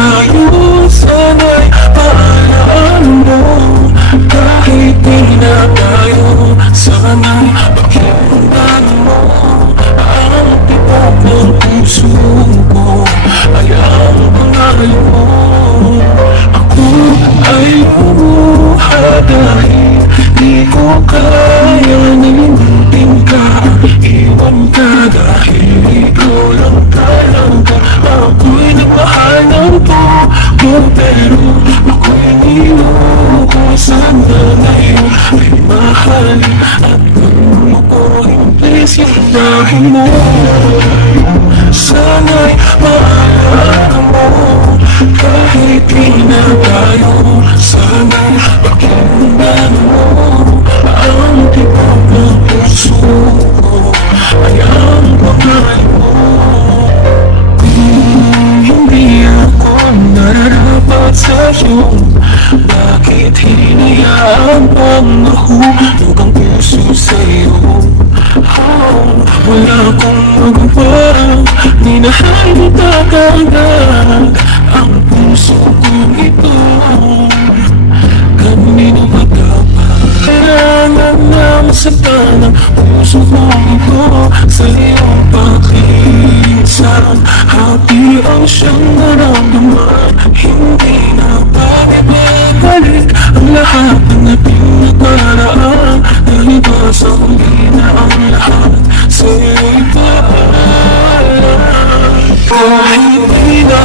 tayo. Sana'y paalaan mo kahit di na tayo. Sana'y pakinggan mo ang tibok ng puso ko ay ang pangalan. Ako ay lumuha dahil di ko kaya nalimutin ka. Iwan ka dahil ikaw lang talaga. Ako'y nagmahal ng todo, pero ako'y niloko. Sana ngayon ay mahalin at gawin ko imbes yung bago mo. Sana'y maalala mo kahit di na tayo. Sana'y pakinggan mo ang tibok ng puso ko ay ang pangalan mo. Kung hindi ako nararapat sa'yo, bakit hinayaan pang mahulog ang puso sa'yo? Wala akong magawa, minahal kita kaagad ang puso kong ito. Kanino ba dapat kailangan na masaktan ang puso kong ito? Sa iyong pakikisan, hati ang siyang naramdaman. Hindi na babalik ang lahat ng ating nakaraan. Dahil ba sa huli na ang lahat sa'yo'y paalam. Kahit di na